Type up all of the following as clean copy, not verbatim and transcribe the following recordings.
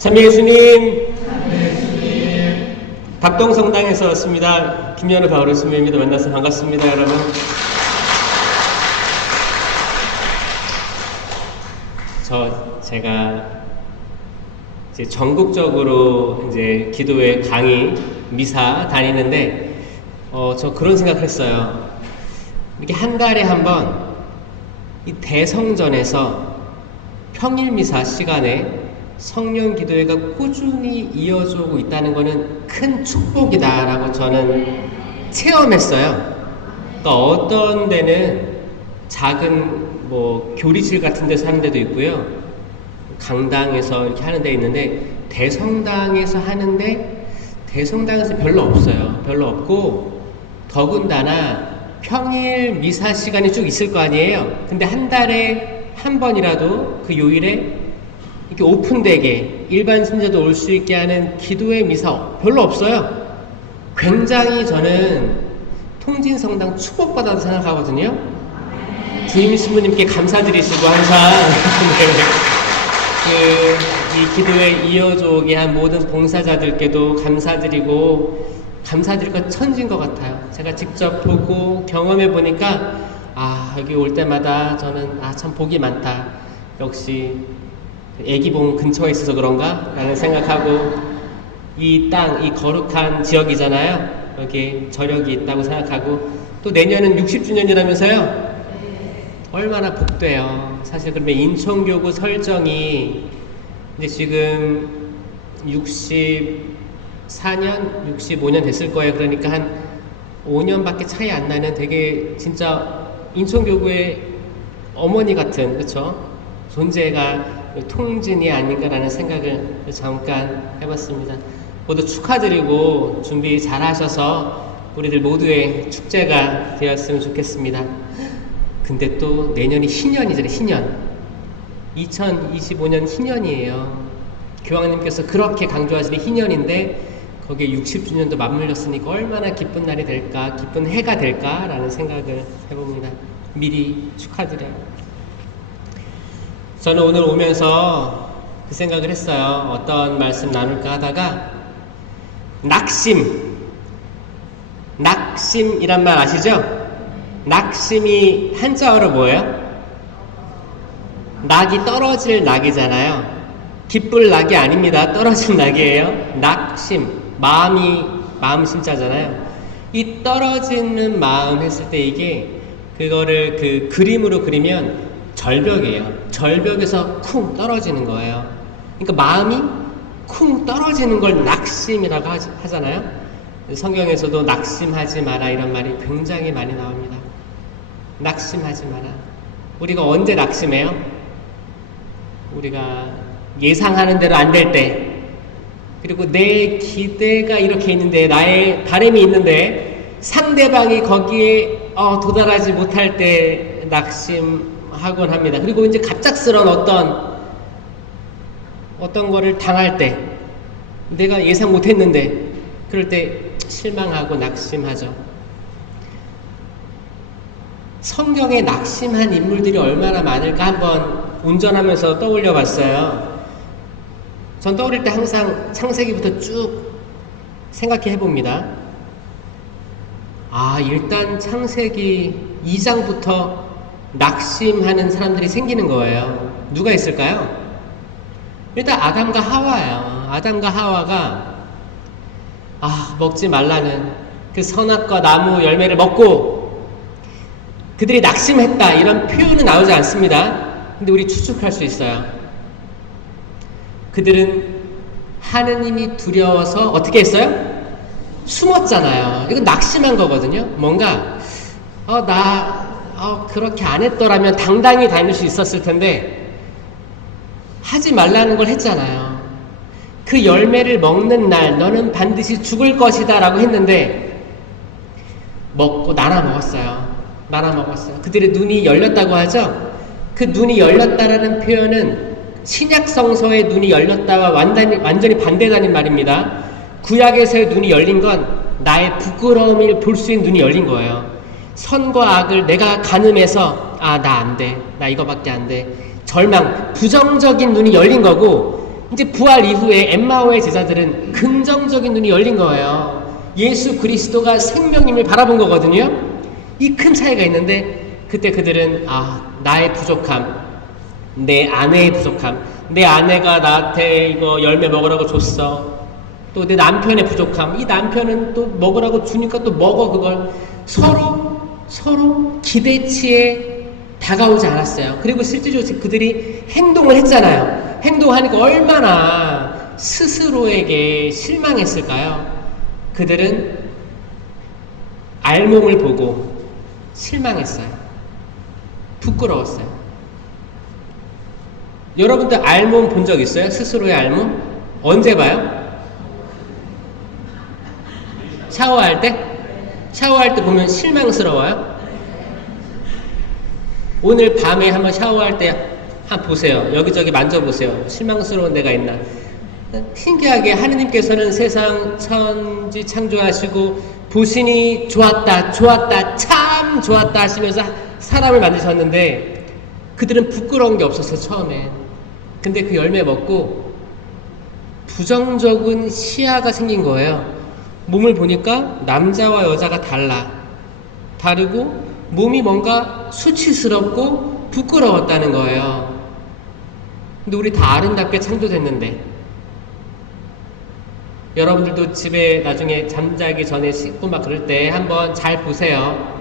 참여 예수님. 답동성당에서 왔습니다. 김연우 바오로 스님입니다. 만나서 반갑습니다, 여러분. 제가 이제 전국적으로 이제 기도회 강의, 미사 다니는데, 저 그런 생각을 했어요. 이렇게 한 달에 한 번 이 대성전에서 평일 미사 시간에 성령 기도회가 꾸준히 이어져 오고 있다는 것은 큰 축복이다라고 저는 체험했어요. 그러니까 어떤 데는 작은 교리실 같은 데서 하는 데도 있고요. 강당에서 이렇게 하는 데 있는데, 대성당에서 하는데 대성당에서 별로 없어요. 별로 없고, 더군다나 평일 미사 시간이 쭉 있을 거 아니에요. 근데 한 달에 한 번이라도 그 요일에 이렇게 오픈되게 일반 신자도 올 수 있게 하는 기도회 미사 별로 없어요. 굉장히 저는 통진성당 축복받아도 생각하거든요. 주임 신부님께 감사드리시고 항상 이 기도회 이어져 오게 한 모든 봉사자들께도 감사드릴 건 천지인 것 같아요. 제가 직접 보고 경험해 보니까 여기 올 때마다 저는 참 복이 많다. 역시 애기봉 근처에 있어서 그런가? 라는 생각하고, 이 땅, 이 거룩한 지역이잖아요. 여기 저력이 있다고 생각하고, 또 내년은 60주년이라면서요? 얼마나 복돼요. 사실 그러면 인천교구 설정이 이제 지금 64년, 65년 됐을 거예요. 그러니까 한 5년밖에 차이 안 나는 되게 진짜 인천교구의 어머니 같은, 그쵸? 존재가 통진이 아닌가라는 생각을 잠깐 해봤습니다. 모두 축하드리고 준비 잘 하셔서 우리들 모두의 축제가 되었으면 좋겠습니다. 근데 또 내년이 희년이잖아요. 희년. 2025년 희년이에요. 교황님께서 그렇게 강조하시는 희년인데 거기에 60주년도 맞물렸으니까 얼마나 기쁜 날이 될까, 기쁜 해가 될까라는 생각을 해봅니다. 미리 축하드려요. 저는 오늘 오면서 그 생각을 했어요. 어떤 말씀 나눌까 하다가, 낙심이란 말 아시죠? 낙심이 한자어로 뭐예요? 낙이 떨어질 낙이잖아요. 기쁠 낙이 아닙니다. 떨어질 낙이에요. 낙심, 마음 심자잖아요. 이 떨어지는 마음 했을 때 이게 그거를 그 그림으로 그리면 절벽이에요. 절벽에서 쿵 떨어지는 거예요. 그러니까 마음이 쿵 떨어지는 걸 낙심이라고 하잖아요. 성경에서도 낙심하지 마라 이런 말이 굉장히 많이 나옵니다. 낙심하지 마라. 우리가 언제 낙심해요? 우리가 예상하는 대로 안 될 때, 그리고 내 기대가 이렇게 있는데, 나의 바람이 있는데 상대방이 거기에 도달하지 못할 때 낙심하곤 합니다. 그리고 이제 갑작스러운 어떤 거를 당할 때, 내가 예상 못했는데 그럴 때 실망하고 낙심하죠. 성경에 낙심한 인물들이 얼마나 많을까 한번 운전하면서 떠올려 봤어요. 전 떠오를 때 항상 창세기부터 쭉 생각해 봅니다. 일단 창세기 2장부터 낙심하는 사람들이 생기는 거예요. 누가 있을까요? 일단 아담과 하와예요. 아담과 하와가 먹지 말라는 그 선악과 나무 열매를 먹고 그들이 낙심했다 이런 표현은 나오지 않습니다. 근데 우리 추측할 수 있어요. 그들은 하느님이 두려워서 어떻게 했어요? 숨었잖아요. 이건 낙심한 거거든요. 뭔가 그렇게 안 했더라면 당당히 다닐 수 있었을 텐데 하지 말라는 걸 했잖아요. 그 열매를 먹는 날 너는 반드시 죽을 것이다 라고 했는데 먹고 나눠 먹었어요. 그들의 눈이 열렸다고 하죠. 그 눈이 열렸다라는 표현은 신약 성서의 눈이 열렸다와 완전히 반대라는 말입니다. 구약에서의 눈이 열린 건 나의 부끄러움을 볼 수 있는 눈이 열린 거예요. 선과 악을 내가 가늠해서 나 안 돼. 나 이거밖에 안 돼. 절망, 부정적인 눈이 열린 거고, 이제 부활 이후에 엠마오의 제자들은 긍정적인 눈이 열린 거예요. 예수 그리스도가 생명임을 바라본 거거든요. 이 큰 차이가 있는데 그때 그들은 나의 부족함, 내 아내의 부족함, 내 아내가 나한테 이거 열매 먹으라고 줬어. 또 내 남편의 부족함, 이 남편은 또 먹으라고 주니까 또 먹어. 그걸 서로 기대치에 다가오지 않았어요. 그리고 실질적으로 그들이 행동을 했잖아요. 행동하니까 얼마나 스스로에게 실망했을까요? 그들은 알몸을 보고 실망했어요. 부끄러웠어요. 여러분들 알몸 본 적 있어요? 스스로의 알몸? 언제 봐요? 샤워할 때? 샤워할 때 보면 실망스러워요? 오늘 밤에 한번 샤워할 때 한번 보세요. 여기저기 만져보세요. 실망스러운 데가 있나? 신기하게 하느님께서는 세상 천지 창조하시고 보시니 좋았다, 참 좋았다 하시면서 사람을 만드셨는데 그들은 부끄러운 게 없었어요, 처음엔. 근데 그 열매 먹고 부정적인 시야가 생긴 거예요. 몸을 보니까 남자와 여자가 다르고 몸이 뭔가 수치스럽고 부끄러웠다는 거예요. 근데 우리 다 아름답게 창조됐는데 여러분들도 집에 나중에 잠자기 전에 씻고 막 그럴 때 한번 잘 보세요.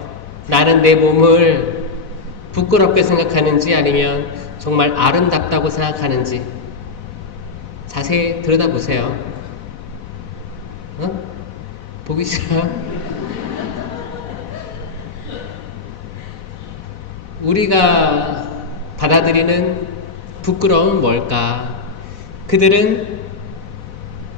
나는 내 몸을 부끄럽게 생각하는지 아니면 정말 아름답다고 생각하는지 자세히 들여다보세요. 보기 싫어요? 우리가 받아들이는 부끄러움은 뭘까? 그들은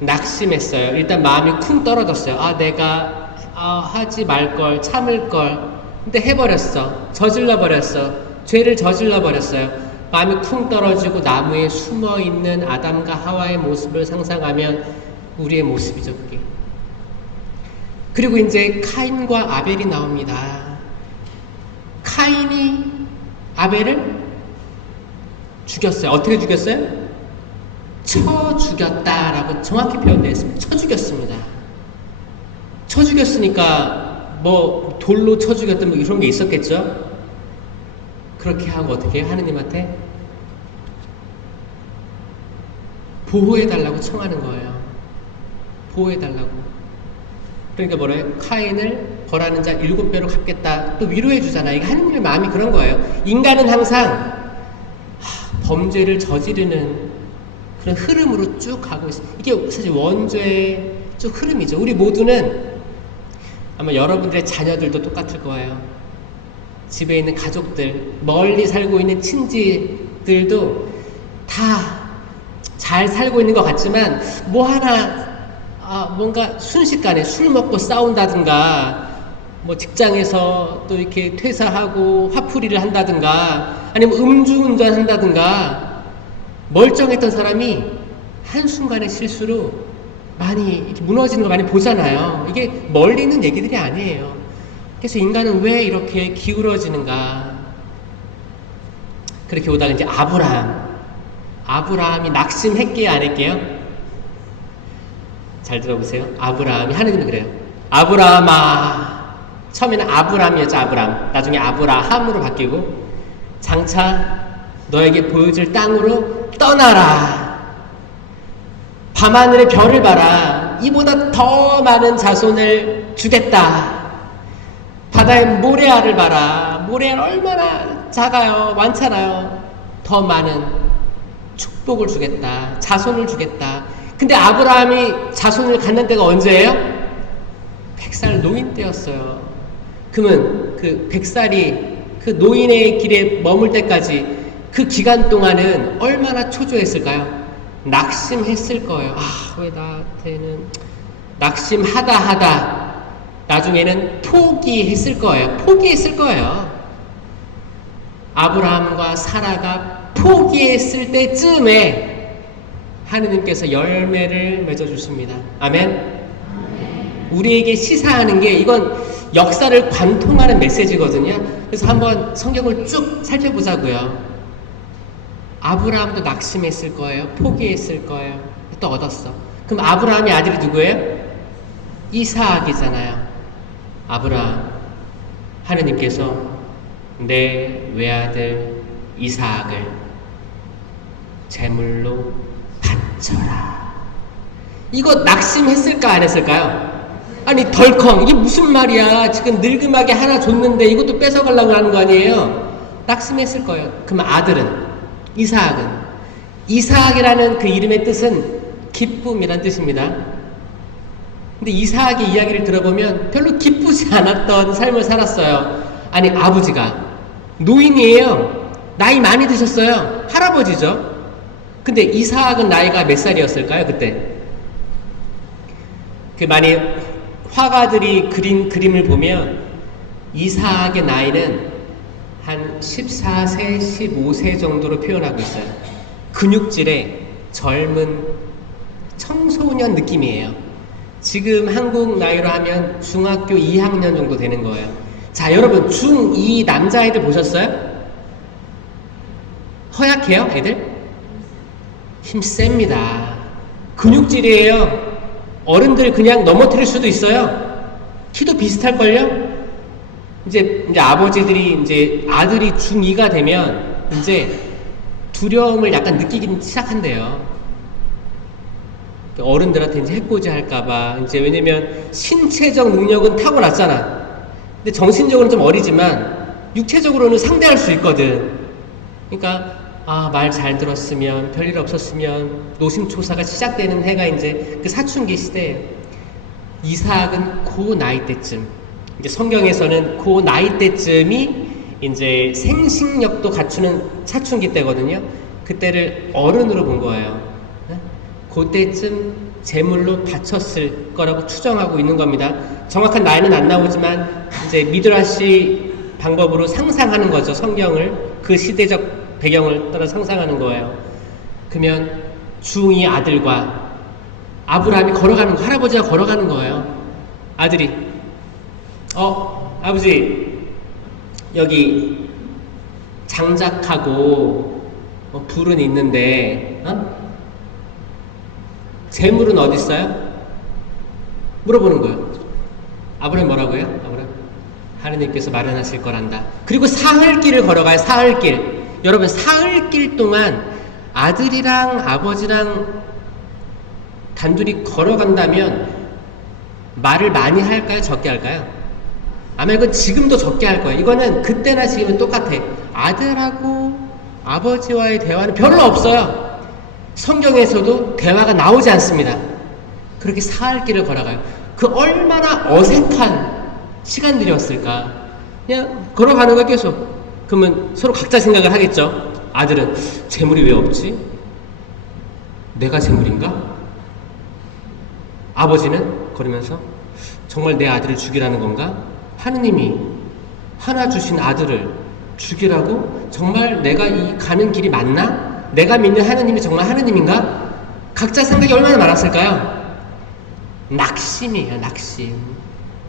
낙심했어요. 일단 마음이 쿵 떨어졌어요. 내가 하지 말걸, 참을걸. 근데 해버렸어. 저질러버렸어. 죄를 저질러버렸어요. 마음이 쿵 떨어지고 나무에 숨어있는 아담과 하와의 모습을 상상하면 우리의 모습이죠, 그게. 그리고 이제 카인과 아벨이 나옵니다. 카인이 아벨을 죽였어요. 어떻게 죽였어요? 쳐 죽였다라고 정확히 표현되어 있습니다. 쳐 죽였습니다. 쳐 죽였으니까 뭐 돌로 쳐 죽였던 뭐 이런 게 있었겠죠? 그렇게 하고 어떻게 해요? 하느님한테 보호해달라고 청하는 거예요. 보호해달라고. 그러니까 뭐래요? 카인을 벌하는 자 7배로 갚겠다. 또 위로해주잖아. 이게 하느님의 마음이 그런 거예요. 인간은 항상 범죄를 저지르는 그런 흐름으로 쭉 가고 있어요. 이게 사실 원죄의 쭉 흐름이죠. 우리 모두는 아마 여러분들의 자녀들도 똑같을 거예요. 집에 있는 가족들, 멀리 살고 있는 친지들도 다 잘 살고 있는 것 같지만 뭐 하나 뭔가 순식간에 술 먹고 싸운다든가 뭐 직장에서 또 이렇게 퇴사하고 화풀이를 한다든가 아니면 음주운전 한다든가 멀쩡했던 사람이 한순간의 실수로 많이 이렇게 무너지는 걸 많이 보잖아요. 이게 멀리 있는 얘기들이 아니에요. 그래서 인간은 왜 이렇게 기울어지는가? 그렇게 오다가 이제 아브라함이 낙심했게요, 안 했게요? 잘 들어보세요. 아브라함이 하느님이 그래요. 아브라함아. 처음에는 아브람이었죠, 아브람. 나중에 아브라함으로 바뀌고 장차 너에게 보여줄 땅으로 떠나라. 밤하늘의 별을 봐라. 이보다 더 많은 자손을 주겠다. 바다의 모래알을 봐라. 모래알 얼마나 작아요. 많잖아요. 더 많은 축복을 주겠다. 자손을 주겠다. 근데 아브라함이 자손을 갖는 때가 언제예요? 100살 노인 때였어요. 그러면 그 100살이 그 노인의 길에 머물 때까지 그 기간 동안은 얼마나 초조했을까요? 낙심했을 거예요. 왜 나한테는 낙심하다 나중에는 포기했을 거예요. 아브라함과 사라가 포기했을 때쯤에 하느님께서 열매를 맺어주십니다. 아멘? 우리에게 시사하는 게 이건 역사를 관통하는 메시지거든요. 그래서 한번 성경을 쭉 살펴보자고요. 아브라함도 낙심했을 거예요. 포기했을 거예요. 또 얻었어. 그럼 아브라함의 아들이 누구예요? 이삭이잖아요. 아브라함. 하느님께서 내 외아들 이삭을 제물로 바쳐라. 이거 낙심했을까 안 했을까요? 아니 덜컹 이게 무슨 말이야. 지금 늙음하게 하나 줬는데 이것도 뺏어가려고 하는 거 아니에요? 낙심했을 거예요. 그럼 아들은 이삭은 이삭이라는 그 이름의 뜻은 기쁨이란 뜻입니다. 근데 이삭의 이야기를 들어보면 별로 기쁘지 않았던 삶을 살았어요. 아니 아버지가 노인이에요. 나이 많이 드셨어요. 할아버지죠. 근데 이삭은 나이가 몇 살이었을까요 그때? 그 많이 화가들이 그린 그림을 보면 이삭의 나이는 한 14세, 15세 정도로 표현하고 있어요. 근육질의 젊은 청소년 느낌이에요. 지금 한국 나이로 하면 중학교 2학년 정도 되는 거예요. 자, 여러분 중2 남자애들 보셨어요? 허약해요, 애들? 힘 셉니다. 근육질이에요. 어른들 그냥 넘어뜨릴 수도 있어요. 키도 비슷할걸요? 이제 아버지들이 이제 아들이 중2가 되면 이제 두려움을 약간 느끼기 시작한대요. 어른들한테 이제 해코지 할까봐. 이제 왜냐면 신체적 능력은 타고났잖아. 근데 정신적으로는 좀 어리지만 육체적으로는 상대할 수 있거든. 그러니까 말 잘 들었으면 별일 없었으면 노심초사가 시작되는 해가 이제 그 사춘기 시대예요. 이삭은 그 나이 때쯤, 이제 성경에서는 그 나이 때쯤이 이제 생식력도 갖추는 사춘기 때거든요. 그때를 어른으로 본 거예요. 그때쯤 제물로 바쳤을 거라고 추정하고 있는 겁니다. 정확한 나이는 안 나오지만 이제 미드라시 방법으로 상상하는 거죠. 성경을 그 시대적 배경을 따라 상상하는 거예요. 그러면 중2 아들과 아브라함이 걸어가는 거, 할아버지가 걸어가는 거예요. 아들이 아버지 여기 장작하고 불은 있는데 재물은 어디 있어요? 물어보는 거예요. 아브라함이 뭐라고요? 아브라함 하느님께서 마련하실 거란다. 그리고 사흘길을 걸어가요. 사흘길. 여러분 사흘길 동안 아들이랑 아버지랑 단둘이 걸어간다면 말을 많이 할까요? 적게 할까요? 아마 이건 지금도 적게 할 거예요. 이거는 그때나 지금은 똑같아. 아들하고 아버지와의 대화는 별로 없어요. 성경에서도 대화가 나오지 않습니다. 그렇게 사흘길을 걸어가요. 그 얼마나 어색한 시간들이었을까. 그냥 걸어가는 거야 계속. 그러면 서로 각자 생각을 하겠죠. 아들은 재물이 왜 없지? 내가 재물인가? 아버지는 걸으면서 정말 내 아들을 죽이라는 건가? 하느님이 하나 주신 아들을 죽이라고? 정말 내가 이 가는 길이 맞나? 내가 믿는 하느님이 정말 하느님인가? 각자 생각이 얼마나 많았을까요? 낙심이에요, 낙심.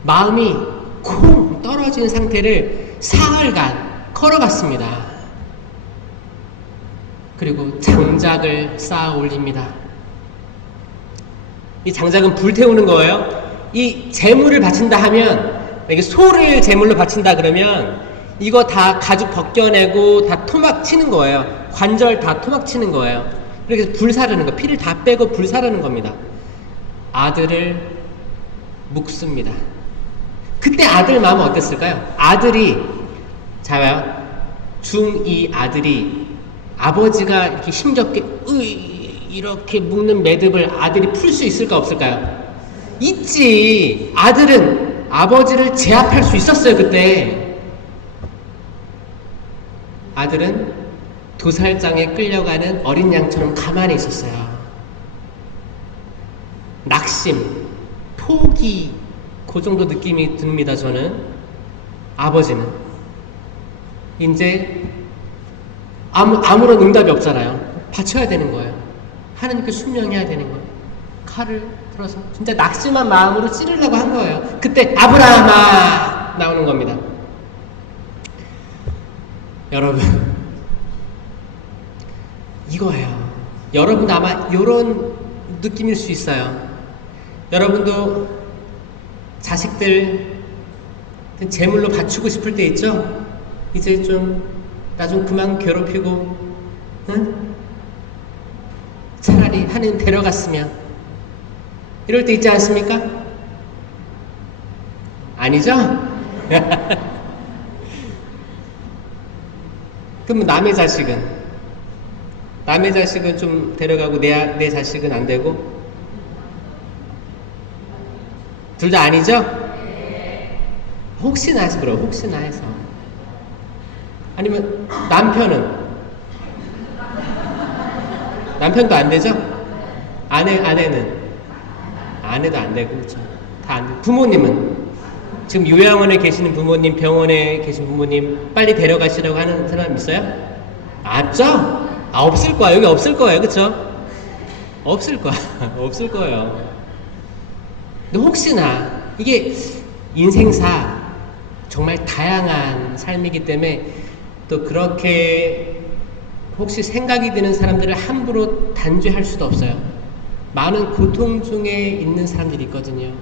마음이 콩 떨어진 상태를 사흘간 걸어갔습니다. 그리고 장작을 쌓아 올립니다. 이 장작은 불태우는 거예요. 이 제물을 바친다 하면, 이게 소를 제물로 바친다 그러면 이거 다 가죽 벗겨내고 다 토막 치는 거예요. 관절 다 토막 치는 거예요. 그래서 불 사르는 거, 피를 다 빼고 불 사르는 겁니다. 아들을 묵습니다. 그때 아들 마음은 어땠을까요? 아들이, 자요, 중2 아들이 아버지가 이렇게 힘겹게 이렇게 묶는 매듭을 아들이 풀 수 있을까 없을까요? 있지. 아들은 아버지를 제압할 수 있었어요. 그때 아들은 도살장에 끌려가는 어린 양처럼 가만히 있었어요. 낙심, 포기, 그 정도 느낌이 듭니다. 저는. 아버지는 이제 아무런 응답이 없잖아요. 바쳐야 되는 거예요. 하나님께 순명해야 되는 거예요. 칼을 들어서 진짜 낙심한 마음으로 찌르려고 한 거예요. 그때 아브라함아 나오는 겁니다. 여러분, 이거예요. 여러분도 아마 이런 느낌일 수 있어요. 여러분도 자식들 제물로 바치고 싶을 때 있죠? 이제 나 좀 그만 괴롭히고, 응? 차라리 하나님 데려갔으면. 이럴 때 있지 않습니까? 아니죠? 그럼 남의 자식은 좀 데려가고 내 자식은 안 되고? 둘 다 아니죠? 혹시나 해서 그래요. 혹시나 해서. 아니면 남편도 안 되죠? 아내도 안 되고, 그렇죠. 다 안 돼. 부모님은 지금 요양원에 계시는 부모님, 병원에 계신 부모님 빨리 데려가시라고 하는 사람 있어요? 없죠? 없을 거야. 여기 없을 거예요. 그쵸? 없을 거야. 없을 거예요. 근데 혹시나 이게 인생사 정말 다양한 삶이기 때문에 또 그렇게 혹시 생각이 드는 사람들을 함부로 단죄할 수도 없어요. 많은 고통 중에 있는 사람들이 있거든요.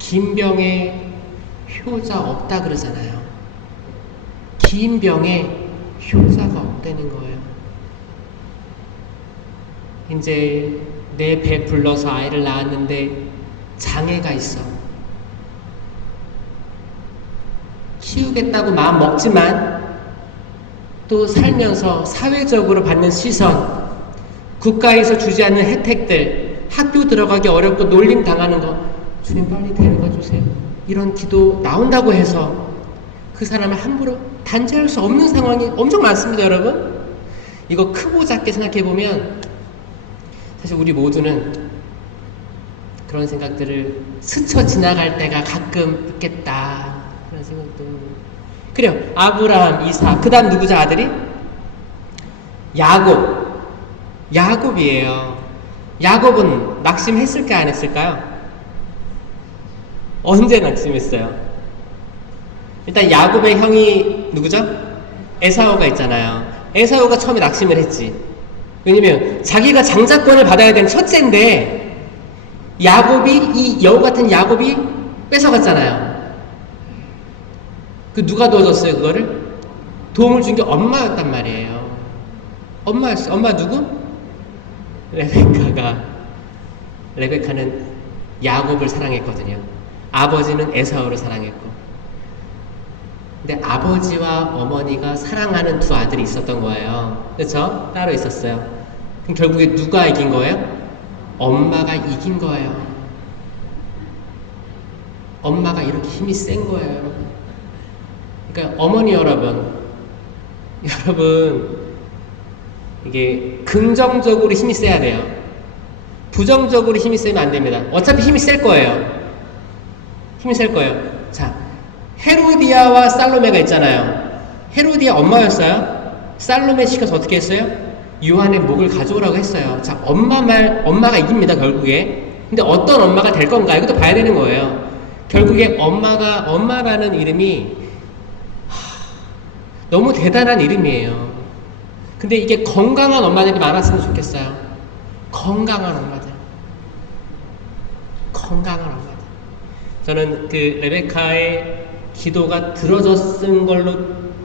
긴 병에 효자 없다 그러잖아요. 긴 병에 효자가 없다는 거예요. 이제 내 배 불러서 아이를 낳았는데 장애가 있어. 키우겠다고 마음 먹지만 또 살면서 사회적으로 받는 시선, 국가에서 주지 않는 혜택들, 학교 들어가기 어렵고 놀림 당하는 거, 주님 빨리 데려가 주세요. 이런 기도 나온다고 해서 그 사람을 함부로 단죄할 수 없는 상황이 엄청 많습니다, 여러분. 이거 크고 작게 생각해 보면 사실 우리 모두는 그런 생각들을 스쳐 지나갈 때가 가끔 있겠다. 그런 생각도. 그래요. 아브라함, 이삭. 그 다음 누구죠, 아들이? 야곱이에요. 야곱은 낙심했을까, 안 했을까요? 언제 낙심했어요? 일단 야곱의 형이 누구죠? 에사오가 있잖아요. 에사오가 처음에 낙심을 했지. 왜냐면 자기가 장자권을 받아야 되는 첫째인데 이 여우 같은 야곱이 뺏어갔잖아요. 그 누가 도와줬어요, 그거를? 도움을 준 게 엄마였단 말이에요. 엄마였어. 엄마 누구? 레베카는 야곱을 사랑했거든요. 아버지는 에사오를 사랑했고. 근데 아버지와 어머니가 사랑하는 두 아들이 있었던 거예요. 그렇죠? 따로 있었어요. 그럼 결국에 누가 이긴 거예요? 엄마가 이긴 거예요. 엄마가 이렇게 힘이 센 거예요, 여러분. 그러니까 어머니 여러분, 이게 긍정적으로 힘이 세야 돼요. 부정적으로 힘이 세면 안 됩니다. 어차피 힘이 셀 거예요. 자, 헤로디아와 살로메가 있잖아요. 헤로디아 엄마였어요. 살로메 시켜서 어떻게 했어요? 요한의 목을 가져오라고 했어요. 자, 엄마가 이깁니다, 결국에. 근데 어떤 엄마가 될 건가? 이것도 봐야 되는 거예요. 결국에 엄마라는 이름이 너무 대단한 이름이에요. 근데 이게 건강한 엄마들이 많았으면 좋겠어요. 건강한 엄마들. 저는 그 레베카의 기도가 들어졌은 걸로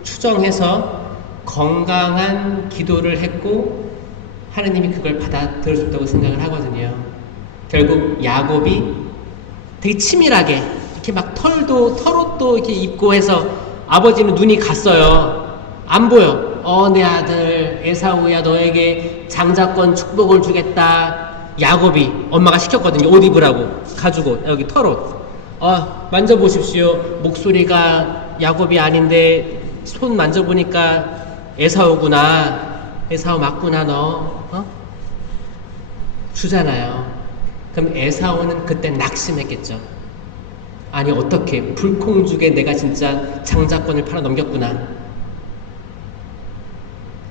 추정해서 건강한 기도를 했고 하느님이 그걸 받아 들어줬다고 생각을 하거든요. 결국 야곱이 되게 치밀하게 이렇게 막 털옷도 이렇게 입고 해서 아버지는 눈이 갔어요. 안 보여. 내 아들 에사우야, 너에게 장자권 축복을 주겠다. 야곱이 엄마가 시켰거든요. 옷 입으라고 가지고 여기 털옷. 만져보십시오. 목소리가 야곱이 아닌데 손 만져보니까 에사오구나. 에사오 맞구나 너. 주잖아요. 그럼 에사오는 그때 낙심했겠죠. 아니 어떻게 불콩죽에 내가 진짜 장자권을 팔아 넘겼구나.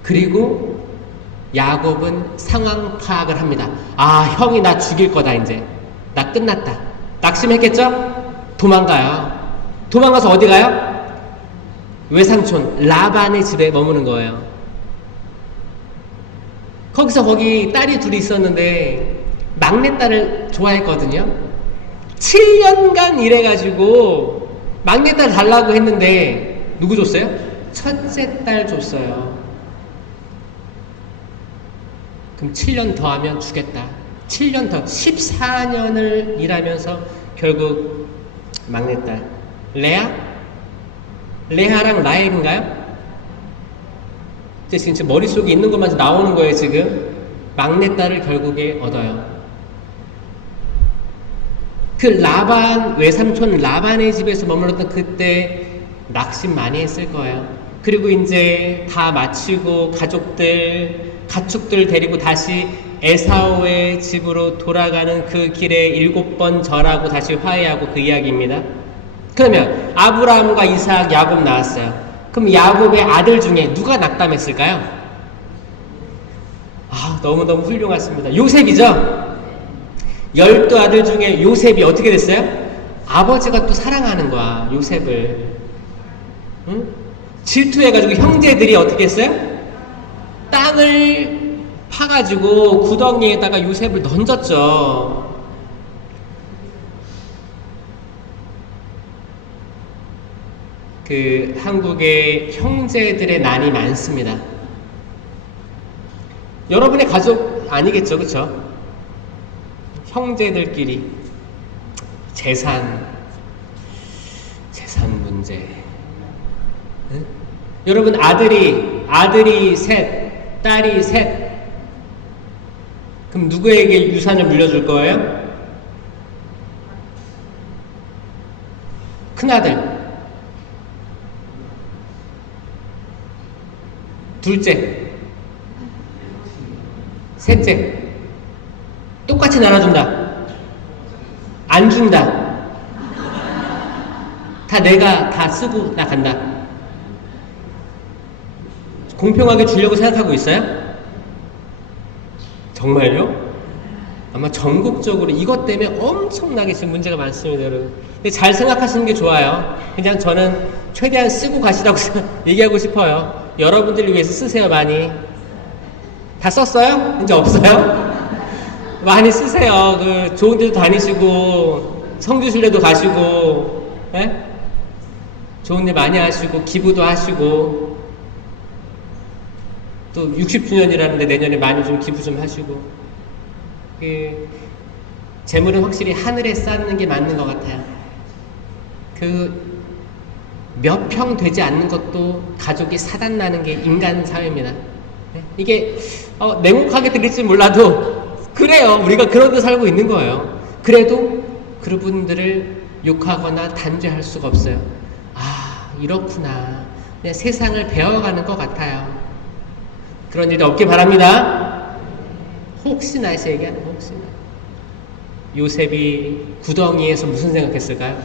그리고 야곱은 상황 파악을 합니다. 형이 나 죽일 거다. 이제 나 끝났다. 낙심했겠죠? 도망가요. 도망가서 어디 가요? 외삼촌 라반의 집에 머무는 거예요. 거기 딸이 둘이 있었는데 막내딸을 좋아했거든요. 7년간 일해가지고 막내딸 달라고 했는데 누구 줬어요? 첫째 딸 줬어요. 그럼 7년 더 하면 주겠다. 7년 더, 14년을 일하면서 결국 막내딸 레아랑 라헬인가요? 이제 지금 머릿속에 있는 것만 나오는 거예요. 지금 막내딸을 결국에 얻어요. 그 라반, 외삼촌 라반의 집에서 머물렀던 그때 낙심 많이 했을 거예요. 그리고 이제 다 마치고 가축들 데리고 다시 에사오의 집으로 돌아가는 그 길에 7번 절하고 다시 화해하고 그 이야기입니다. 그러면 아브라함과 이삭, 야곱 나왔어요. 그럼 야곱의 아들 중에 누가 낙담했을까요? 너무너무 훌륭하십니다. 요셉이죠? 12아들 중에 요셉이 어떻게 됐어요? 아버지가 또 사랑하는 거야, 요셉을. 응? 질투해가지고 형제들이 어떻게 했어요? 땅을 파가지고 구덩이에다가 요셉을 던졌죠. 그 한국의 형제들의 난이 많습니다. 여러분의 가족 아니겠죠, 그쵸? 형제들끼리 재산 문제. 응? 여러분 아들이 셋, 딸이 셋. 그럼 누구에게 유산을 물려줄 거예요? 큰아들, 둘째, 셋째. 똑같이 나눠준다. 안 준다. 다 내가 다 쓰고 나 간다. 공평하게 주려고 생각하고 있어요? 정말요? 아마 전국적으로 이것 때문에 엄청나게 지금 문제가 많습니다, 여러분. 근데 잘 생각하시는 게 좋아요. 그냥 저는 최대한 쓰고 가시라고 얘기하고 싶어요. 여러분들을 위해서 쓰세요, 많이. 다 썼어요? 이제 없어요? 많이 쓰세요. 좋은 데도 다니시고, 성주순례도 가시고, 예? 좋은 데 많이 하시고, 기부도 하시고, 또 60주년이라는데 내년에 많이 좀 기부 좀 하시고, 재물은 확실히 하늘에 쌓는 게 맞는 것 같아요. 몇 평 되지 않는 것도 가족이 사단나는 게 인간 사회입니다. 이게, 냉혹하게 들릴지 몰라도, 그래요. 우리가 그런 데 살고 있는 거예요. 그래도 그분들을 욕하거나 단죄할 수가 없어요. 이렇구나. 그냥 세상을 배워가는 것 같아요. 그런 일이 없길 바랍니다. 혹시나 해서 얘기하는 거, 혹시나. 요셉이 구덩이에서 무슨 생각했을까요?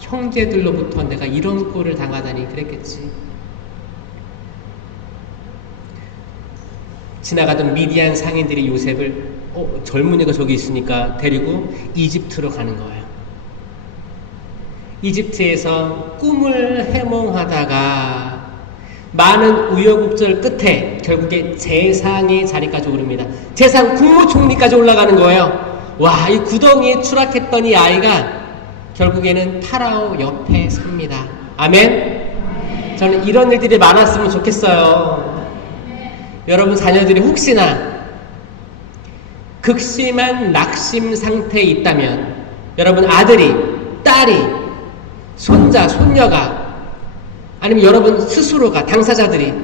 형제들로부터 내가 이런 꼴을 당하다니 그랬겠지. 지나가던 미디안 상인들이 요셉을 젊은이가 저기 있으니까 데리고 이집트로 가는 거예요. 이집트에서 꿈을 해몽하다가 많은 우여곡절 끝에 결국에 재상의 자리까지 오릅니다. 재상 국무총리까지 올라가는 거예요. 와, 이 구덩이에 추락했던 이 아이가 결국에는 파라오 옆에 섭니다. 아멘? 저는 이런 일들이 많았으면 좋겠어요. 여러분 자녀들이 혹시나 극심한 낙심 상태에 있다면, 여러분 아들이, 딸이, 손자, 손녀가, 아니면 여러분 스스로가, 당사자들이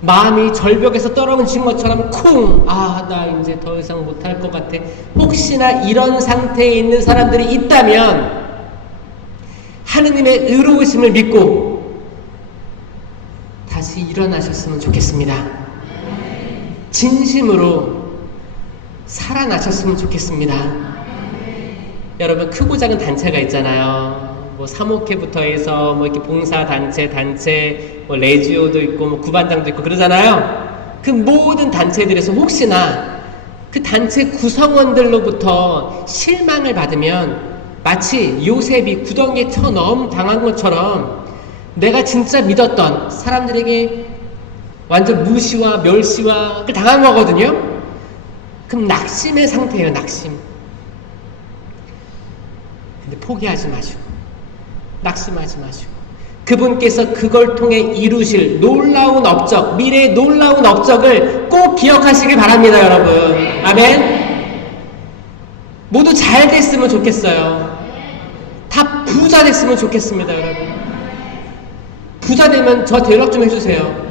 마음이 절벽에서 떨어진 것처럼 쿵! 나 이제 더 이상 못할 것 같아. 혹시나 이런 상태에 있는 사람들이 있다면 하느님의 의로우심을 믿고 다시 일어나셨으면 좋겠습니다. 진심으로 살아나셨으면 좋겠습니다. 여러분 크고 작은 단체가 있잖아요. 사목회부터 해서 이렇게 봉사단체, 레지오도 있고 구반장도 있고 그러잖아요. 그 모든 단체들에서 혹시나 그 단체 구성원들로부터 실망을 받으면 마치 요셉이 구덩이에 쳐넣음 당한 것처럼 내가 진짜 믿었던 사람들에게 완전 무시와 멸시와 당한 거거든요. 그럼 낙심의 상태예요. 낙심. 근데 포기하지 마시고 낙심하지 마시고 그분께서 그걸 통해 이루실 놀라운 업적, 미래의 놀라운 업적을 꼭 기억하시길 바랍니다. 여러분. 아멘. 모두 잘 됐으면 좋겠어요. 다 부자 됐으면 좋겠습니다. 여러분. 부자 되면 저한테 연락 좀 해주세요.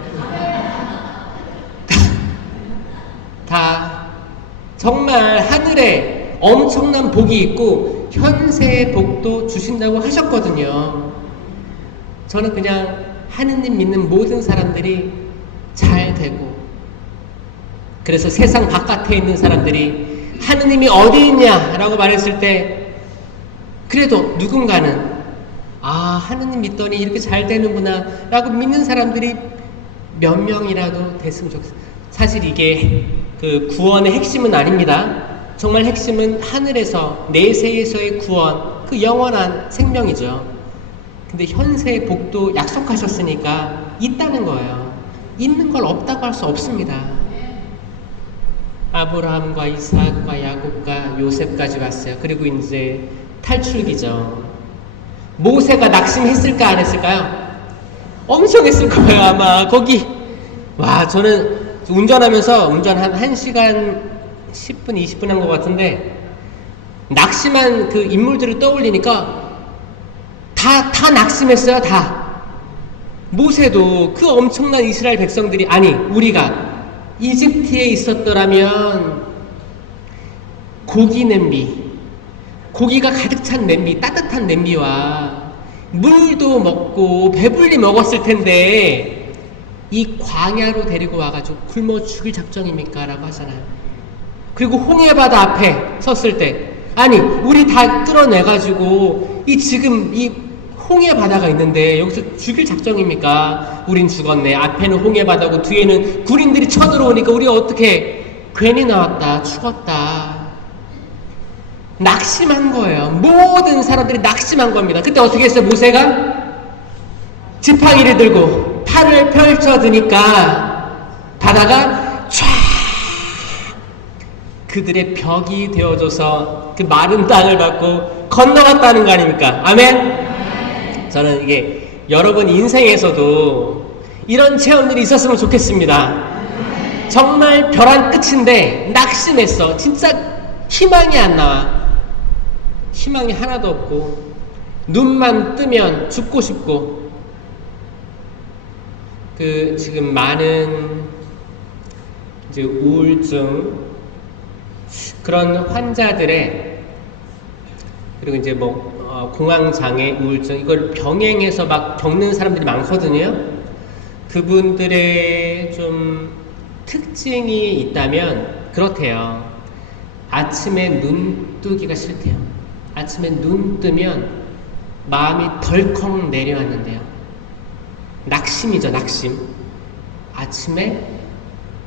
다 정말 하늘에 엄청난 복이 있고 현세의 복도 주신다고 하셨거든요. 저는 그냥 하느님 믿는 모든 사람들이 잘 되고, 그래서 세상 바깥에 있는 사람들이 하느님이 어디 있냐라고 말했을 때 그래도 누군가는 하느님 믿더니 이렇게 잘 되는구나 라고 믿는 사람들이 몇 명이라도 됐으면 좋겠어요. 사실 이게 그 구원의 핵심은 아닙니다. 정말 핵심은 하늘에서 내세에서의 구원, 그 영원한 생명이죠. 근데 현세의 복도 약속하셨으니까 있다는 거예요. 있는 걸 없다고 할 수 없습니다. 아브라함과 이삭과 야곱과 요셉까지 왔어요. 그리고 이제 탈출기죠. 모세가 낙심했을까 안 했을까요? 엄청 했을 거예요. 아마 거기 저는 운전하면서 운전 한 1시간 10분 20분 한 것 같은데 낙심한 그 인물들을 떠올리니까 다 낙심했어요. 다. 모세도 그 엄청난 이스라엘 백성들이 우리가 이집트에 있었더라면 고기 냄비, 고기가 가득 찬 냄비, 따뜻한 냄비와 물도 먹고 배불리 먹었을 텐데 이 광야로 데리고 와가지고 굶어 죽일 작정입니까? 라고 하잖아요. 그리고 홍해바다 앞에 섰을 때 우리 다 끌어내가지고 지금 이 홍해바다가 있는데 여기서 죽일 작정입니까? 우린 죽었네. 앞에는 홍해바다고 뒤에는 군인들이 쳐들어오니까 우리 어떻게 괜히 나왔다 죽었다. 낙심한 거예요. 모든 사람들이 낙심한 겁니다. 그때 어떻게 했어요? 모세가 지팡이를 들고 팔을 펼쳐드니까 바다가 촤 그들의 벽이 되어줘서 그 마른 땅을 밟고 건너갔다는 거 아닙니까? 아멘? 저는 이게 여러분 인생에서도 이런 체험들이 있었으면 좋겠습니다. 정말 벼랑 끝인데 낙심했어. 진짜 희망이 안 나와. 희망이 하나도 없고 눈만 뜨면 죽고 싶고 지금 많은 이제 우울증 그런 환자들의 그리고 이제 공황장애, 우울증 이걸 병행해서 막 겪는 사람들이 많거든요. 그분들의 좀 특징이 있다면 그렇대요. 아침에 눈 뜨기가 싫대요. 아침에 눈 뜨면 마음이 덜컥 내려앉는데요. 낙심이죠, 낙심. 아침에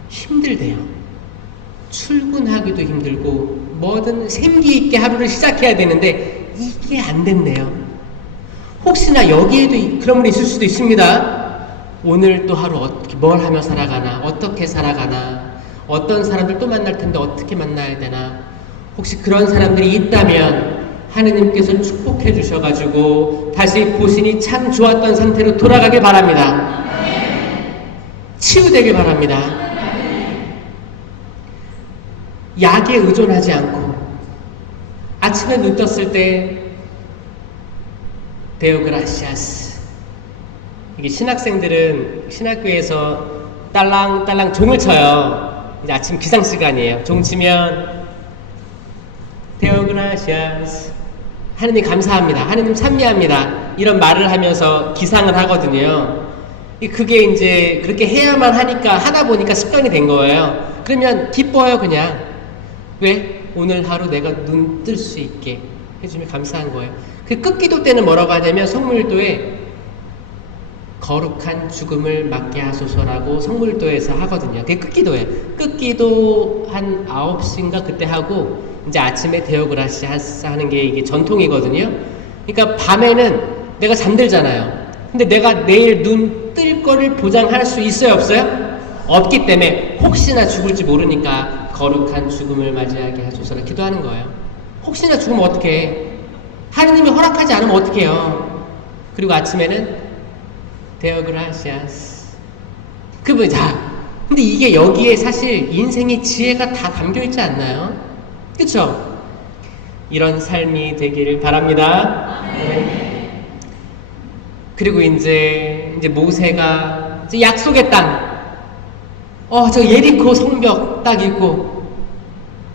힘들대요. 출근하기도 힘들고 뭐든 생기 있게 하루를 시작해야 되는데 이게 안 된대요. 혹시나 여기에도 그런 분이 있을 수도 있습니다. 오늘 또 하루 뭘 하며 살아가나, 어떻게 살아가나, 어떤 사람들 또 만날 텐데 어떻게 만나야 되나. 혹시 그런 사람들이 있다면 하느님께서 축복해 주셔가지고 다시 보신이 참 좋았던 상태로 돌아가길 바랍니다. 치유되길 바랍니다. 약에 의존하지 않고 아침에 눈 떴을 때 데오 그라시아스, 이게 신학생들은 신학교에서 딸랑딸랑 종을 쳐요. 이제 아침 기상시간이에요. 종 치면 데오 그라시아스, 하느님 감사합니다, 하느님 찬미합니다, 이런 말을 하면서 기상을 하거든요. 그게 이제 그렇게 해야만 하니까 하다 보니까 습관이 된 거예요. 그러면 기뻐요. 그냥 왜? 오늘 하루 내가 눈 뜰 수 있게 해주면 감사한 거예요. 그 끝기도 때는 뭐라고 하냐면 성물도에 거룩한 죽음을 맞게 하소서라고 성물도에서 하거든요. 그게 끝기도예요. 끝기도 한 9시인가 그때 하고 이제 아침에 데오그라시아스 하는 게 이게 전통이거든요. 그러니까 밤에는 내가 잠들잖아요. 근데 내가 내일 눈 뜰 거를 보장할 수 있어요, 없어요? 없기 때문에 혹시나 죽을지 모르니까 거룩한 죽음을 맞이하게 하소서라 기도하는 거예요. 혹시나 죽으면 어떡해? 하느님이 허락하지 않으면 어떡해요? 그리고 아침에는 데오그라시아스. 자, 근데 이게 여기에 사실 인생의 지혜가 다 담겨있지 않나요? 그쵸? 이런 삶이 되기를 바랍니다. 네. 그리고 이제 모세가 이제 약속의 땅, 저 예리코 성벽 딱 있고,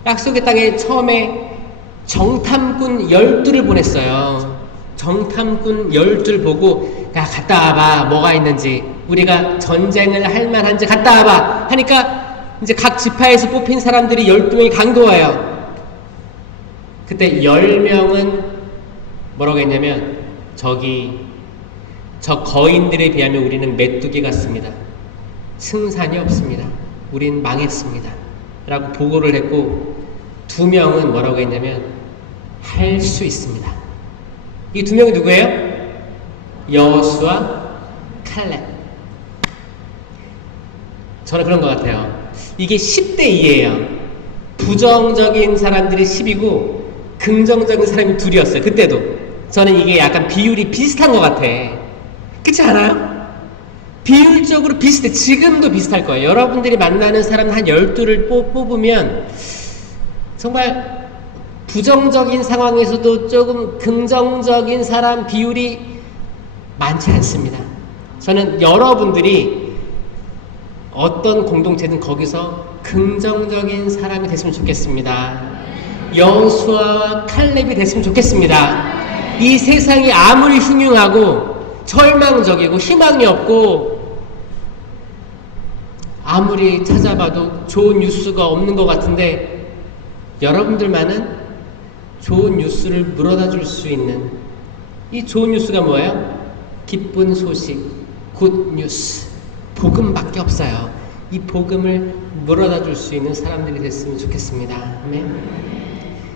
약속의 땅에 처음에 정탐꾼 12를 보냈어요. 정탐꾼 12를 보고, 야, 갔다 와봐. 뭐가 있는지. 우리가 전쟁을 할 만한지 갔다 와봐. 하니까 이제 각 지파에서 뽑힌 사람들이 12명이 강도와요. 그때 10명은 뭐라고 했냐면, 저 거인들에 비하면 우리는 메뚜기 같습니다. 승산이 없습니다. 우린 망했습니다. 라고 보고를 했고, 2명은 뭐라고 했냐면, 할 수 있습니다. 이 2명이 누구예요? 여호수아, 칼렙. 저는 그런 것 같아요. 이게 10대 2예요. 부정적인 사람들이 10이고, 긍정적인 사람이 2이었어요. 그때도. 저는 이게 약간 비율이 비슷한 것 같아. 그렇지 않아요? 비율적으로 비슷해. 지금도 비슷할 거예요. 여러분들이 만나는 사람 한 12를 뽑으면 정말 부정적인 상황에서도 조금 긍정적인 사람 비율이 많지 않습니다. 저는 여러분들이 어떤 공동체든 거기서 긍정적인 사람이 됐으면 좋겠습니다. 여호수아와 칼렙이 됐으면 좋겠습니다. 이 세상이 아무리 흉흉하고 절망적이고 희망이 없고 아무리 찾아봐도 좋은 뉴스가 없는 것 같은데 여러분들만은 좋은 뉴스를 물어다 줄 수 있는 이 좋은 뉴스가 뭐예요? 기쁜 소식, 굿 뉴스, 복음밖에 없어요. 이 복음을 물어다 줄 수 있는 사람들이 됐으면 좋겠습니다. 아멘.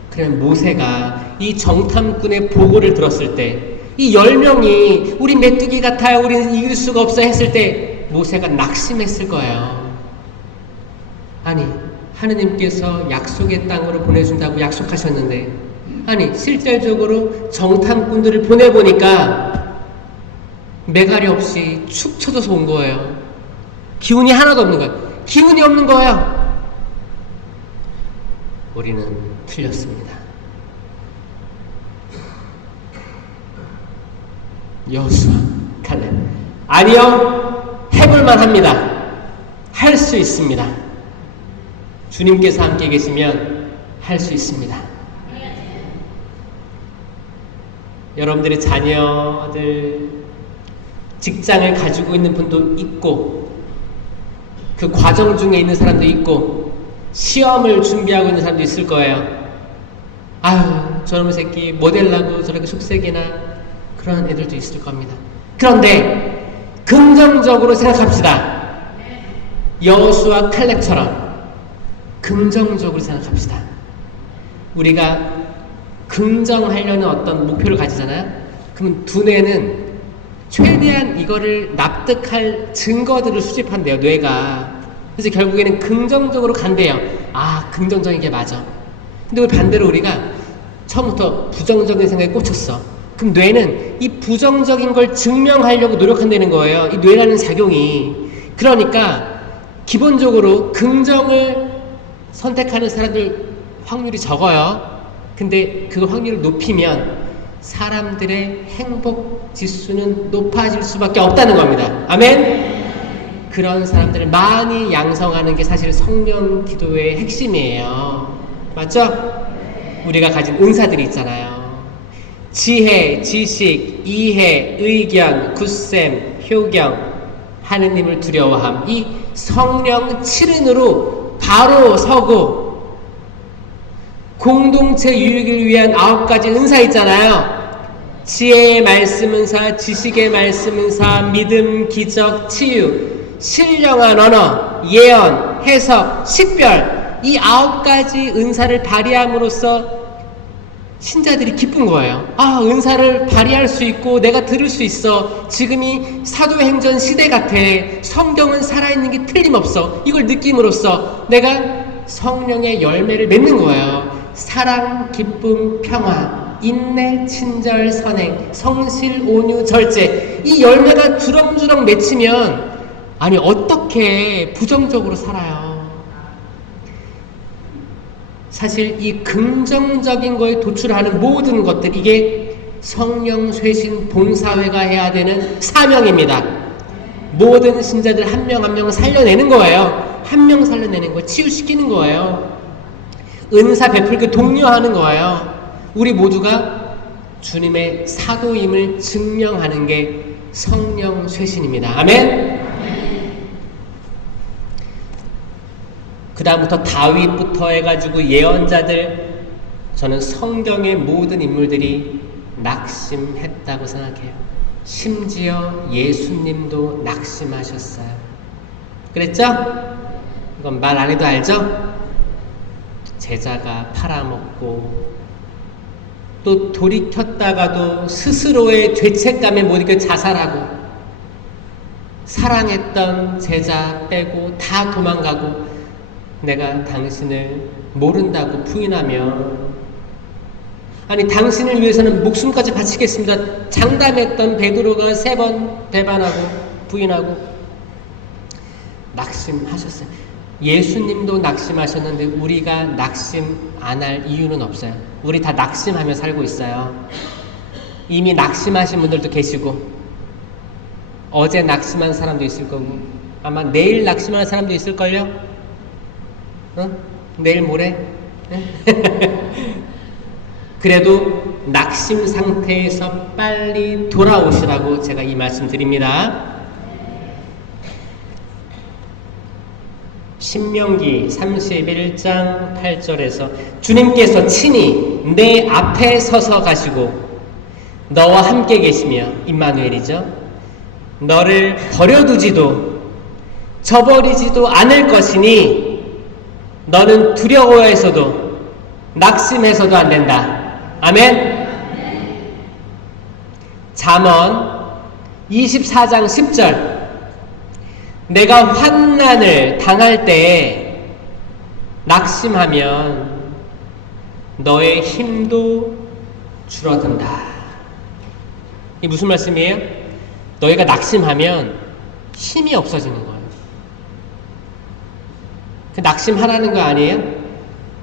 그럼 모세가 이 정탐꾼의 보고를 들었을 때 이 10명이 우리 메뚜기 같아요. 우리는 이길 수가 없어 했을 때 모세가 낙심했을 거예요. 아니, 하느님께서 약속의 땅으로 보내준다고 약속하셨는데 아니, 실질적으로 정탐꾼들을 보내보니까 매가리 없이 축 처져서 온 거예요. 기운이 하나도 없는 거예요. 기운이 없는 거예요. 우리는 틀렸습니다. 여호수아, 칼렙. 아니요, 해볼만 합니다. 할 수 있습니다. 주님께서 함께 계시면 할 수 있습니다. 여러분들의 자녀들, 직장을 가지고 있는 분도 있고, 그 과정 중에 있는 사람도 있고, 시험을 준비하고 있는 사람도 있을 거예요. 아유, 저놈의 새끼 모델라고 저렇게 속색이나 그런 애들도 있을 겁니다. 그런데 긍정적으로 생각합시다. 여호수아 칼렙처럼 긍정적으로 생각합시다. 우리가 긍정하려는 어떤 목표를 가지잖아요. 그러면 두뇌는 최대한 이거를 납득할 증거들을 수집한대요, 뇌가. 그래서 결국에는 긍정적으로 간대요. 아, 긍정적인 게 맞아. 근데 왜 반대로 우리가 처음부터 부정적인 생각에 꽂혔어. 그럼 뇌는 이 부정적인 걸 증명하려고 노력한다는 거예요. 이 뇌라는 작용이. 그러니까 기본적으로 긍정을 선택하는 사람들 확률이 적어요. 근데 그 확률을 높이면 사람들의 행복 지수는 높아질 수밖에 없다는 겁니다. 아멘? 그런 사람들을 많이 양성하는 게 사실 성령 기도의 핵심이에요. 맞죠? 우리가 가진 은사들이 있잖아요. 지혜, 지식, 이해, 의견, 굳셈, 효경, 하느님을 두려워함. 이 성령 7인으로 바로 서고 공동체 유익을 위한 9가지 은사 있잖아요. 지혜의 말씀 은사, 지식의 말씀 은사, 믿음, 기적, 치유, 신령한 언어, 예언, 해석, 식별. 이 9가지 은사를 발휘함으로써 신자들이 기쁜 거예요. 아, 은사를 발휘할 수 있고 내가 들을 수 있어. 지금이 사도행전 시대 같아. 성경은 살아있는 게 틀림없어. 이걸 느낌으로써 내가 성령의 열매를 맺는 거예요. 사랑, 기쁨, 평화, 인내, 친절, 선행, 성실, 온유, 절제. 이 열매가 주렁주렁 맺히면 아니 어떻게 부정적으로 살아요. 사실 이 긍정적인 거에 도출하는 모든 것들, 이게 성령 쇄신 봉사회가 해야 되는 사명입니다. 모든 신자들 한 명 한 명 살려내는 거예요. 한 명 살려내는 거, 치유시키는 거예요. 은사 베풀게 독려하는 거예요. 우리 모두가 주님의 사도임을 증명하는 게 성령 쇄신입니다. 아멘. 그 다음부터 다윗부터 해가지고 예언자들, 저는 성경의 모든 인물들이 낙심했다고 생각해요. 심지어 예수님도 낙심하셨어요. 그랬죠? 이건 말 안 해도 알죠? 제자가 팔아먹고 또 돌이켰다가도 스스로의 죄책감에 못 이겨 자살하고, 사랑했던 제자 빼고 다 도망가고, 내가 당신을 모른다고 부인하며, 아니 당신을 위해서는 목숨까지 바치겠습니다. 장담했던 베드로가 3번 배반하고 부인하고 낙심하셨어요. 예수님도 낙심하셨는데 우리가 낙심 안 할 이유는 없어요. 우리 다 낙심하며 살고 있어요. 이미 낙심하신 분들도 계시고, 어제 낙심한 사람도 있을 거고, 아마 내일 낙심하는 사람도 있을걸요? 내일 모레? 그래도 낙심 상태에서 빨리 돌아오시라고 제가 이 말씀 드립니다. 신명기 31장 8절에서 주님께서 친히 내 앞에 서서 가시고 너와 함께 계시며, 임마누엘이죠. 너를 버려두지도 저버리지도 않을 것이니 너는 두려워해서도 낙심해서도 안 된다. 아멘. 잠언 24장 10절, 내가 환난을 당할 때에 낙심하면 너의 힘도 줄어든다. 이 무슨 말씀이에요? 너희가 낙심하면 힘이 없어지는 거예요. 그 낙심하라는 거 아니에요?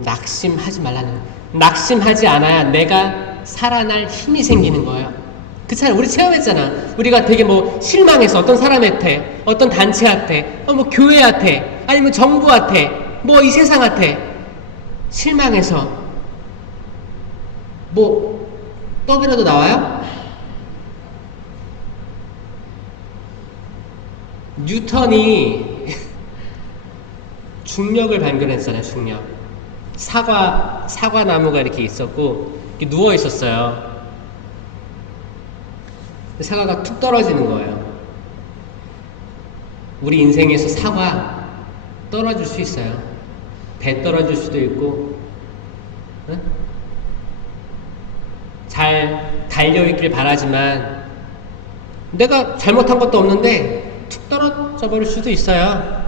낙심하지 말라는 거예요. 낙심하지 않아야 내가 살아날 힘이 생기는 거예요. 그렇잖아요. 우리 체험했잖아. 우리가 되게 실망해서 어떤 사람한테, 어떤 단체한테, 교회한테, 아니면 정부한테, 이 세상한테 실망해서 떡이라도 나와요? 뉴턴이 중력을 발견했잖아요. 중력. 사과 나무가 이렇게 있었고 이렇게 누워 있었어요. 사과가 툭 떨어지는 거예요. 우리 인생에서 사과 떨어질 수 있어요. 배 떨어질 수도 있고, 응? 잘 달려있길 바라지만 내가 잘못한 것도 없는데 툭 떨어져 버릴 수도 있어요.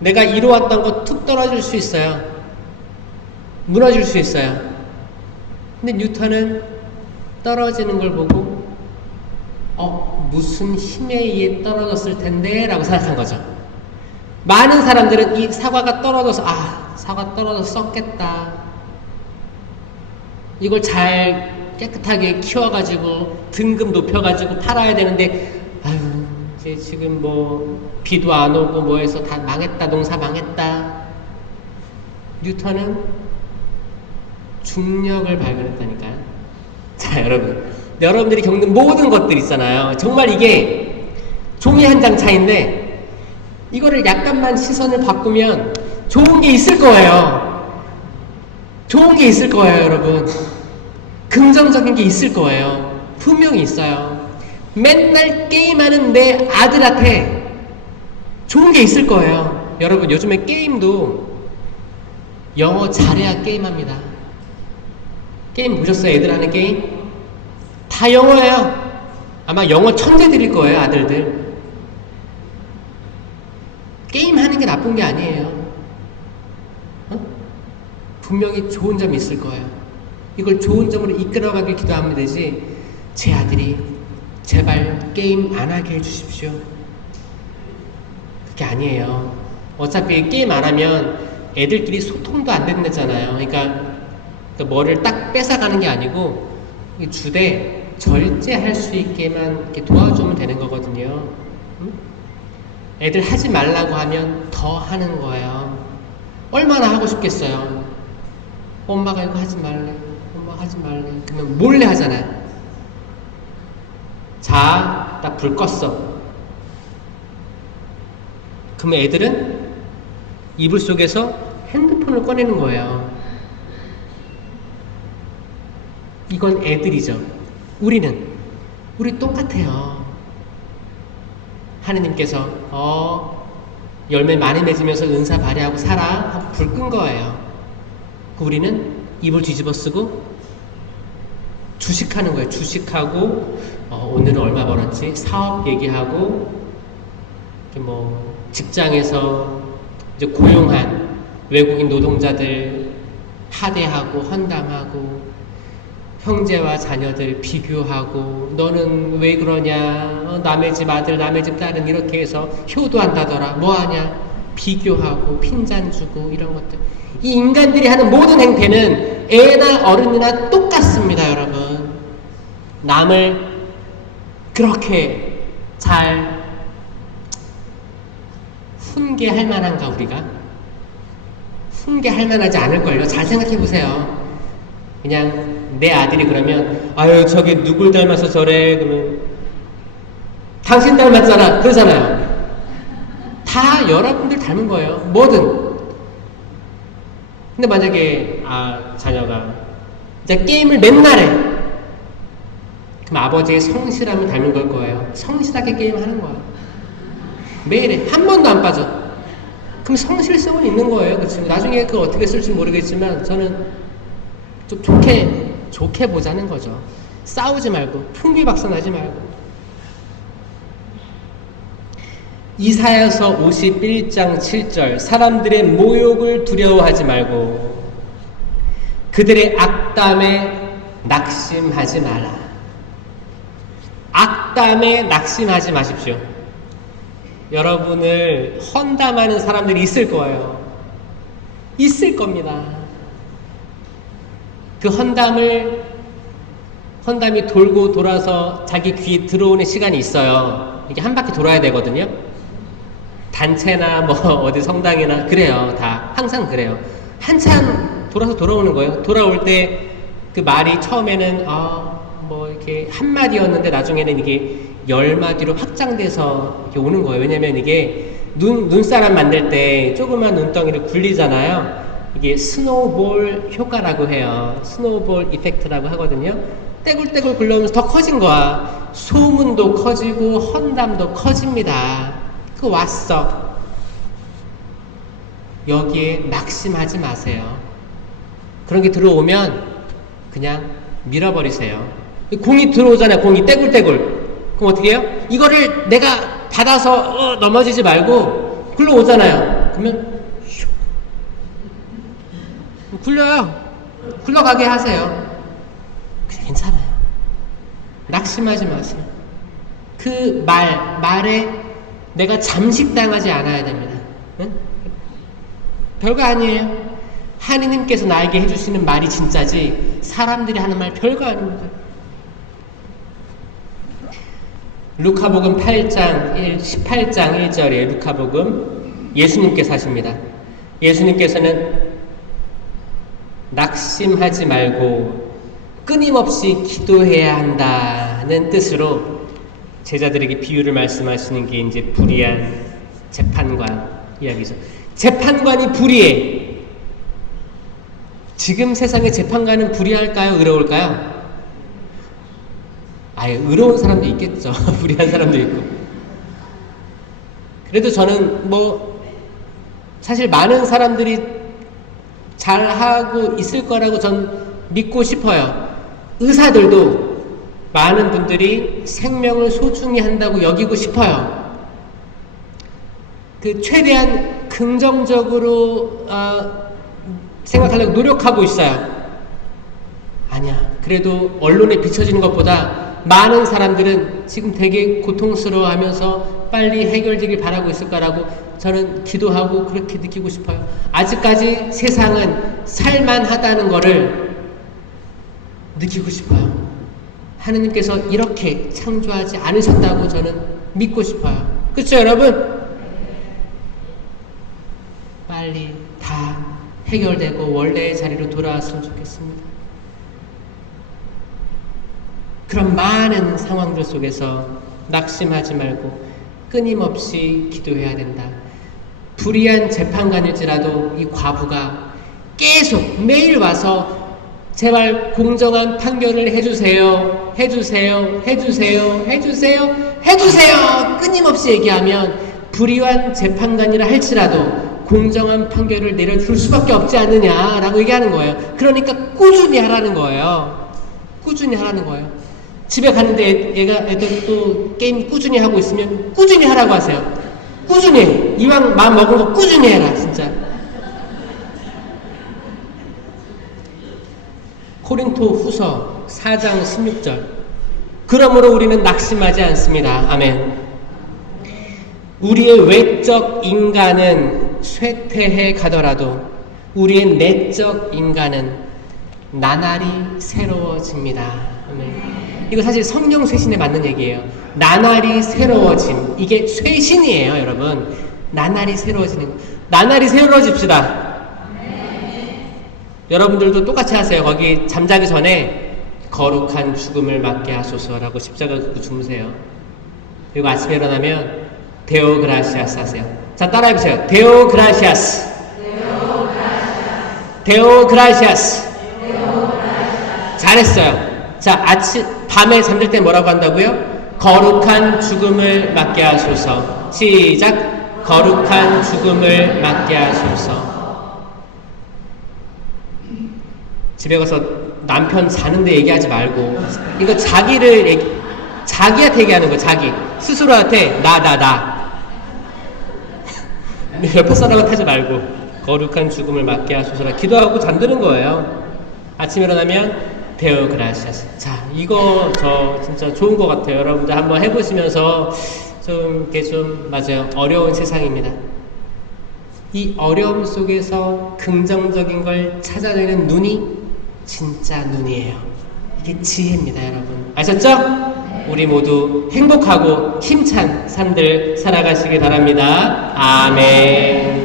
내가 이루었던 거 툭 떨어질 수 있어요. 무너질 수 있어요. 근데 뉴턴은 떨어지는 걸 보고 무슨 힘에 의해 떨어졌을 텐데 라고 생각한 거죠. 많은 사람들은 이 사과가 떨어져서 사과 떨어져서 썩겠다, 이걸 잘 깨끗하게 키워가지고 등급 높여가지고 팔아야 되는데 이제 지금 비도 안 오고 해서 다 망했다, 농사 망했다. 뉴턴은 중력을 발견했다니까요. 자, 여러분들이 겪는 모든 것들 있잖아요. 정말 이게 종이 한 장 차이인데 이거를 약간만 시선을 바꾸면 좋은 게 있을 거예요. 좋은 게 있을 거예요, 여러분. 긍정적인 게 있을 거예요. 분명히 있어요. 맨날 게임하는 내 아들한테 좋은 게 있을 거예요. 여러분, 요즘에 게임도 영어 잘해야 게임합니다. 게임 보셨어요? 애들 하는 게임? 다 영어예요. 아마 영어 천재들일 거예요, 아들들. 게임하는 게 나쁜 게 아니에요. 분명히 좋은 점이 있을 거예요. 이걸 좋은 점으로 이끌어가길 기도하면 되지, 제 아들이 제발 게임 안 하게 해주십시오, 그게 아니에요. 어차피 게임 안 하면 애들끼리 소통도 안 된다잖아요. 그러니까 뭐를 딱 뺏어가는 게 아니고 주되 절제할 수 있게만 이렇게 도와주면 되는 거거든요. 애들 하지 말라고 하면 더 하는 거예요. 얼마나 하고 싶겠어요. 엄마가 이거 하지 말래, 엄마 하지 말래, 그러면 몰래 하잖아요. 자, 딱 불 껐어. 그러면 애들은 이불 속에서 핸드폰을 꺼내는 거예요. 이건 애들이죠. 우리 똑같아요. 하느님께서 열매 많이 맺으면서 은사 발휘하고 살아 하고 불 끈 거예요. 우리는 이불 뒤집어 쓰고 주식하는 거예요. 주식하고 오늘은 얼마 벌었지? 사업 얘기하고 뭐 직장에서 이제 고용한 외국인 노동자들 하대하고 헌담하고 형제와 자녀들 비교하고 너는 왜 그러냐, 남의 집 아들 남의 집 딸은 이렇게 해서 효도한다더라, 뭐하냐, 비교하고 핀잔 주고 이런 것들. 이 인간들이 하는 모든 행태는 애나 어른이나 똑같습니다. 여러분, 남을 그렇게 잘 훈계할 만한가? 우리가 훈계할 만하지 않을걸요. 잘 생각해보세요. 그냥 내 아들이 그러면 아유 저기 누굴 닮아서 저래, 그러면 당신 닮았잖아 그러잖아요. 다 여러분들 닮은 거예요, 뭐든. 근데 만약에 자녀가 이제 게임을 맨날 해, 그럼 아버지의 성실함을 닮은 걸 거예요. 성실하게 게임하는 거야. 매일 해. 한 번도 안 빠져. 그럼 성실성은 있는 거예요. 그 친구 나중에 그걸 어떻게 쓸지 모르겠지만 저는 좀 좋게 보자는 거죠. 싸우지 말고 풍비박산하지 말고. 이사야서 51장 7절 사람들의 모욕을 두려워하지 말고 그들의 악담에 낙심하지 마라. 악담에 낙심하지 마십시오. 여러분을 헌담하는 사람들이 있을 거예요. 있을 겁니다. 그 헌담이 돌고 돌아서 자기 귀에 들어오는 시간이 있어요. 이게 한 바퀴 돌아야 되거든요. 단체나 뭐 어디 성당이나 그래요. 다 항상 그래요. 한참 돌아서 돌아오는 거예요. 돌아올 때 그 말이 처음에는 뭐 이렇게 한 마디였는데 나중에는 이게 10마디로 확장돼서 이렇게 오는 거예요. 왜냐면 이게 눈사람 만들 때 조그만 눈덩이를 굴리잖아요. 이게 스노우볼 효과라고 해요. 스노우볼 이펙트라고 하거든요. 떼굴떼굴 굴러오면서 더 커진 거야. 소문도 커지고 헌담도 커집니다. 그거 왔어. 여기에 낙심하지 마세요. 그런 게 들어오면 그냥 밀어버리세요. 공이 들어오잖아요. 공이 떼굴떼굴. 그럼 어떻게 해요? 이거를 내가 받아서 넘어지지 말고 굴러오잖아요. 그러면 굴려요. 굴러가게 하세요. 괜찮아요. 낙심하지 마세요. 그 말에 내가 잠식당하지 않아야 됩니다. 응? 별거 아니에요. 하느님께서 나에게 해주시는 말이 진짜지 사람들이 하는 말 별거 아닙니다. 루카복음 18장 1절에 루카복음 예수님께서 하십니다. 예수님께서는 낙심하지 말고 끊임없이 기도해야 한다는 뜻으로 제자들에게 비유를 말씀하시는 게 이제 불의한 재판관 이야기죠. 재판관이 불의해. 지금 세상의 재판관은 불의할까요? 의로울까요? 아예 의로운 사람도 있겠죠. 불의한 사람도 있고. 그래도 저는 사실 많은 사람들이 잘하고 있을 거라고 전 믿고 싶어요. 의사들도 많은 분들이 생명을 소중히 한다고 여기고 싶어요. 그 최대한 긍정적으로 생각하려고 노력하고 있어요. 아니야. 그래도 언론에 비춰지는 것보다 많은 사람들은 지금 되게 고통스러워하면서 빨리 해결되길 바라고 있을 거라고 저는 기도하고 그렇게 느끼고 싶어요. 아직까지 세상은 살만하다는 거를 느끼고 싶어요. 하느님께서 이렇게 창조하지 않으셨다고 저는 믿고 싶어요. 그렇죠, 여러분? 빨리 다 해결되고 원래의 자리로 돌아왔으면 좋겠습니다. 그런 많은 상황들 속에서 낙심하지 말고 끊임없이 기도해야 된다. 불의한 재판관일지라도 이 과부가 계속 매일 와서 제발 공정한 판결을 해주세요. 해주세요. 해주세요. 해주세요. 해주세요. 끊임없이 얘기하면 불의한 재판관이라 할지라도 공정한 판결을 내려줄 수밖에 없지 않느냐라고 얘기하는 거예요. 그러니까 꾸준히 하라는 거예요. 꾸준히 하라는 거예요. 집에 갔는데 애들 또 게임 꾸준히 하고 있으면 꾸준히 하라고 하세요. 꾸준히. 이왕 마음 먹은 거 꾸준히 해라, 진짜. 코린토 후서 4장 16절. 그러므로 우리는 낙심하지 않습니다. 아멘. 우리의 외적 인간은 쇠퇴해 가더라도 우리의 내적 인간은 나날이 새로워집니다. 아멘. 이거 사실 성령 쇄신에 맞는 얘기예요. 나날이 새로워짐. 이게 쇄신이에요, 여러분. 나날이 새로워지는 거. 나날이 새로워집시다. 여러분들도 똑같이 하세요. 거기 잠자기 전에 거룩한 죽음을 맞게 하소서라고 십자가 긋고 주무세요. 그리고 아침에 일어나면 데오 그라시아스 하세요. 자, 따라해보세요. 데오 그라시아스. 데오 그라시아스. 잘했어요. 자, 밤에 잠들 때 뭐라고 한다고요? 거룩한 죽음을 맞게 하소서. 시작. 거룩한 죽음을 맞게 하소서. 집에 가서 남편 자는데 얘기하지 말고, 이거 자기한테 얘기하는 거예요. 자기 스스로한테 나 옆에 사람한테 하지 말고 거룩한 죽음을 맞게 하소서라 기도하고 잠드는 거예요. 아침에 일어나면 데오 그라시아스. 자, 이거 저 진짜 좋은 것 같아요. 여러분들 한번 해보시면서 좀 이게 좀 맞아요. 어려운 세상입니다. 이 어려움 속에서 긍정적인 걸 찾아내는 눈이 진짜 눈이에요. 이게 지혜입니다, 여러분. 아셨죠? 우리 모두 행복하고 힘찬 삶들 살아가시기 바랍니다. 아멘.